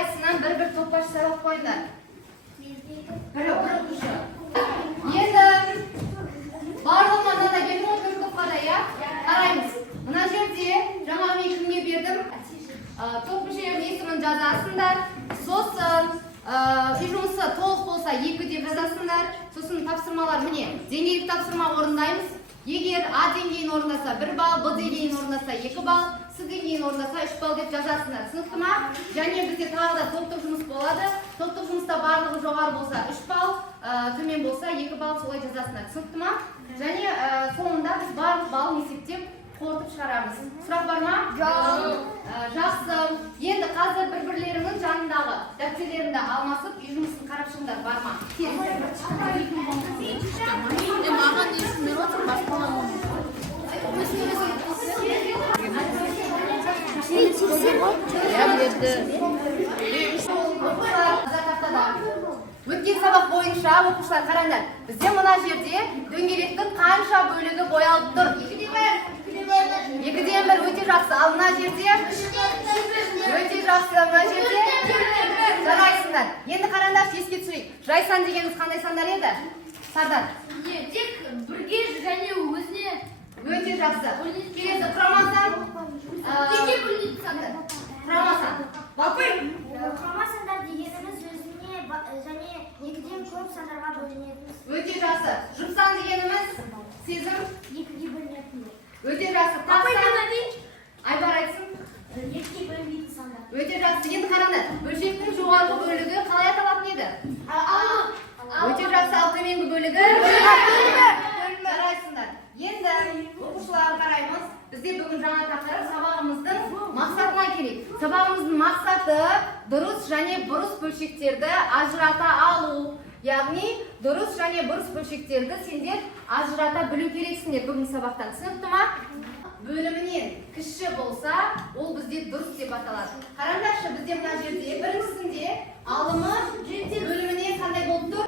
қайсынан бір топаш сайлап қойыңдар. Бір оқушы. Енді барлығына мынада бердім ғой бір топқа да, иә? Қараймыз. Мына жерде жаңағы мен кімге бердім? Топ мүшелерінің есімін жазасыңдар. Сосын үй жұмысы толық болса 2 деп жазасыңдар. Сосын тапсырмалар міне деңгейлік тапсырма орындаймыз. Егер А деңгейін орындаса 1 балл, Б деңгейін орындаса 2 балл, С деңгейін орындаса 3 балл деп жазасыңдар. Сынықты ма? Және бізде тағы да топтық жұмыс болады. Топтық жұмыста барлығы жоғары болса 3 балл, төмен болса 2 балл солай жазасыңдар. Сынықты ма? Және соңында біз барлық балл есептеп қорытып шығарамыз. Сұрақ бар ма? Жоқ. Жақсы. Енді қазір бір-бірлерінің жанындағы дәптерлерінде алмасып үй жұмысын қарап шығыңдар, бар ма? Маған есім беріп отыр, басқалар Өткен сабақ бойынша оқушылар қараңдар. Бізде мына жерде дөңгелектің қанша бөлігі боялып тұр? 2-ден 1 өте жақсы. Ал мына жерде өте жақсы. Мына жерде жарайсыңдар. Енді қараңдар, еске түсірейік. Жайсан дегеніміз қандай сандар еді? Сардар. тек бірге және өзіне Өте жақсы. Келесі құрама сан. жеке бөлінетін сандар. Құрама сан. Бапай. Құрама сандар дегеніміз өзіне және 2-ден көп сандарға бөлінетін. Өте жақсы. Жұмсан дегеніміз сезім 2-ге бөлінетін. өте жақсы. Айбар айтсын. 2-ге бөлінетін сандар. Өте жақсы. Енді қараңдар. Бөлшектің жоғарғы бөлігі қалай аталатын еді? Өте жақсы. Ал төменгі бөлігі жарайсыңдар. Енді оқушылар қараймыз. Бізде бүгін жаңа тақырып сабағымыздың мақсатына келейік. Сабағымыздың мақсаты дұрыс және бұрыс бөлшектерді ажырата алу. Яғни дұрыс және бұрыс бөлшектерді сендер ажырата білу керексіңдер бүгін сабақтан. Сынықты ма? Бөлімінен кіші болса, ол бізде дұрыс деп аталады. Қараңдаршы, бізде мына жерде біріншісінде алымы бөлімінен қандай болып тұр?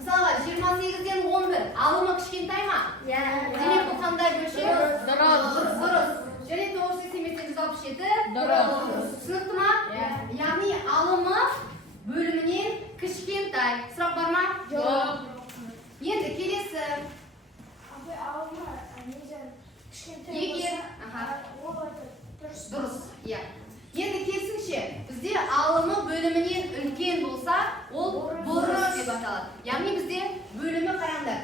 Мысалға 28-ден 11 алымы кішкентай ма? Демек бұл қандай бөлшек? Дұрыс. Және 985-ден 167 дұрыс. Сынықты ма? Яғни алымы бөлімінен кішкентай. Сұрақ бар ма? Жоқ. Енді келесі. Егер дұрыс. Енді керісінше бізде алымы бөлімінен үлкен болса, ол бұрыс деп аталады. Яғни бізде бөлімі қараңдар.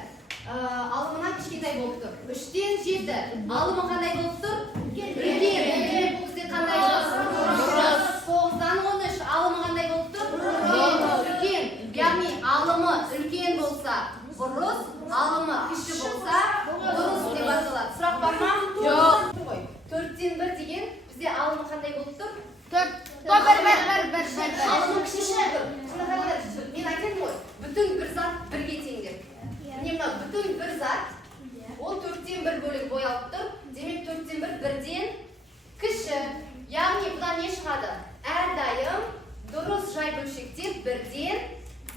Алымынан кішкентай болып тұр. 3-ден 7 алымы қандай болып тұр? Үлкен. Бұл бізде қандай? Дұрыс. 9-дан 13 алымы қандай болып тұр? Үлкен. Яғни алымы үлкен болса бұрыс, алымы кіші болса дұрыс деп аталады. Сұрақ бар ма? Жоқ. 4-ден 1 деген бізде алымы қандай болып тұр? 4. Алымы кіші. Мен айтайын ғой, бүтін бір зат бірге теңдер. Міне мынау бүтін бір зат, ол 4-ден 1 бөлігі боялып тұр. Демек 4-ден 1 1-ден кіші. Яғни бұдан не шығады? Әрдайым дұрыс жай бөлшектер 1-ден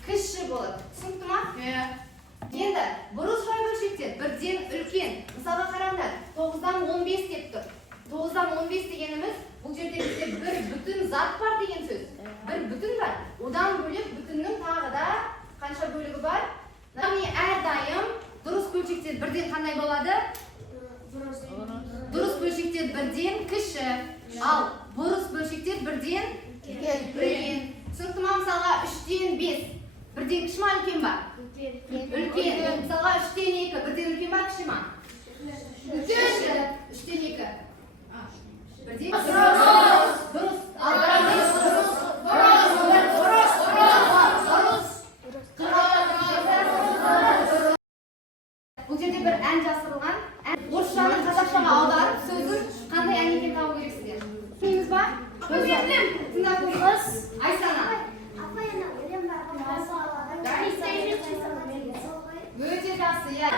кіші болады. Түсінікті ма? Енді бұрыс жай бөлшектер 1-ден үлкен. Мысалға қараңдар, 9-дан 15 деп тұр. 9-дан 15 дегеніміз бұл жерде бізде бір бүтін зат бар деген сөз. Бір бүтін бар. Одан бөлек бүтіннің тағы да қанша бөлігі бар? Яғни әрдайым дұрыс бөлшектер 1-ден қандай болады? Дұрыс бөлшектер 1-ден кіші. Ал бұрыс бөлшектер 1-ден үлкен. Түсінікті ма? Мысалға 3-ден 5. 1-ден кіші ма, үлкен ба? Үлкен. Мысалға 3-ден 2. 1-ден үлкен ба, кіші ма? Үлкен. 3-ден 2. 1-ден дұрыс. Бұл жерде бір ән жасырылған. Орысшаны қазақшаға аударып, сөзін қандай ән екенін табу керексіздер. Түсінеміз ба? Тыңдап көріңіз. Айсана. Өте жақсы, иә.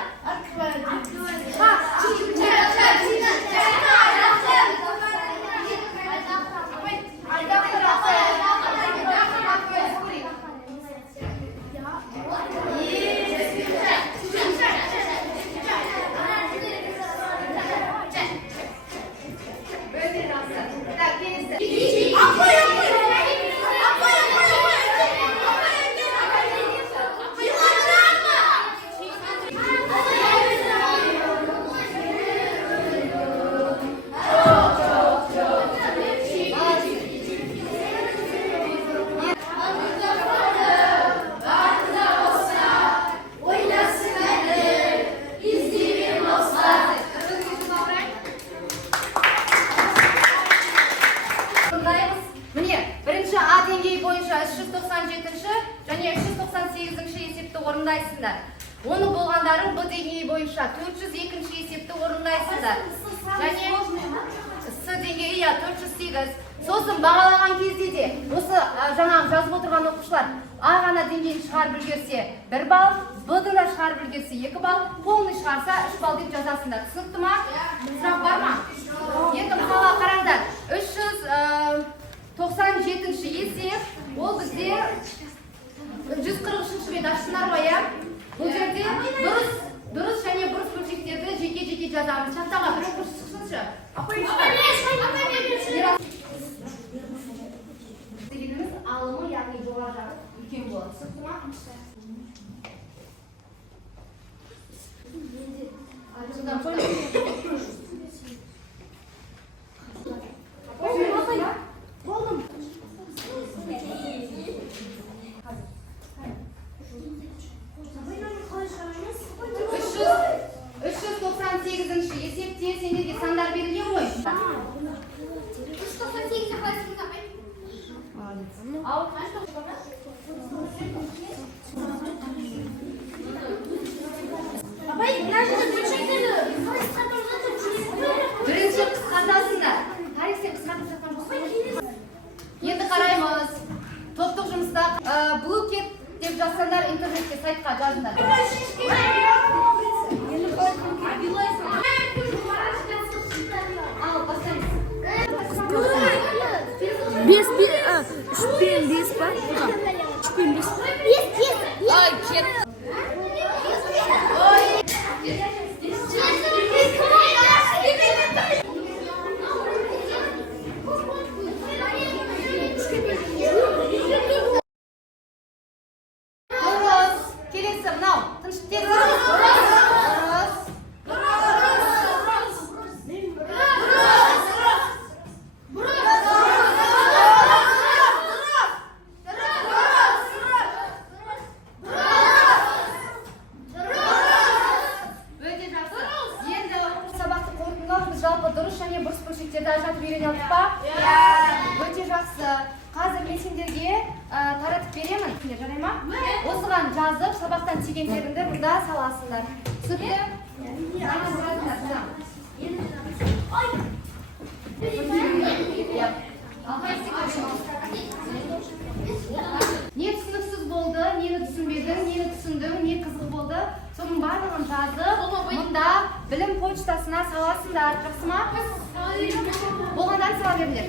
бойынша 397 және 398 есепті орындайсыңдар. Оны болғандарың Б деңгейі бойынша 402 есепті орындайсыңдар. Және С деңгейі 408. Сосын бағалаған кезде де осы жаңағы жазып отырған оқушылар А ғана деңгейін шығарып үлгерсе 1 балл, Б-ді да шығарып үлгерсе 2 балл, полный шығарса 3 балл деп жазасыңдар. Түсінікті ма? Сұрақ бар ма? Енді мынаға қараңдар. 397 есеп, ол бізде 143 бет ашсынар ма, иә? Бұл жерде дұрыс және бұрыс бөлшектерді жеке-жеке жазамыз. Шақтаға бір оқушы шықсыншы. Дегеніміз алымы, яғни жоғары жағы үлкен болады. Түсінікті ма? Есепте сендерге сандар берілген ғой. 398-ге қалай сақтамай? Ал бірінші қысқартасыңдар. Тарих сен қысқартып жатқан жоқсың. Енді қараймыз. Топтық жұмыста блокет деп жазсаңдар интернетке сайтқа жазыңдар. Ал бастаймыз. 3 пен 5 па? 3 пен 5. Ай, кет. Дұрыс. Келесі мынау. Тыныштық тез. Жалпы дұрыс және бұрыс бөлшектерді ажыратып үйрене алдық па? Өте жақсы. Қазір мен сендерге таратып беремін. Жарай ма? Осыған жазып, сабақтан тигендеріңді бұнда саласыңдар. Түсінікті? Не түсініксіз болды, нені түсінбедің, нені түсіндің, не қызық болды, соның барлығын жазып, мұнда білім почтасына саласыңдар. Жақсы ма? Болғандар сала беріңдер.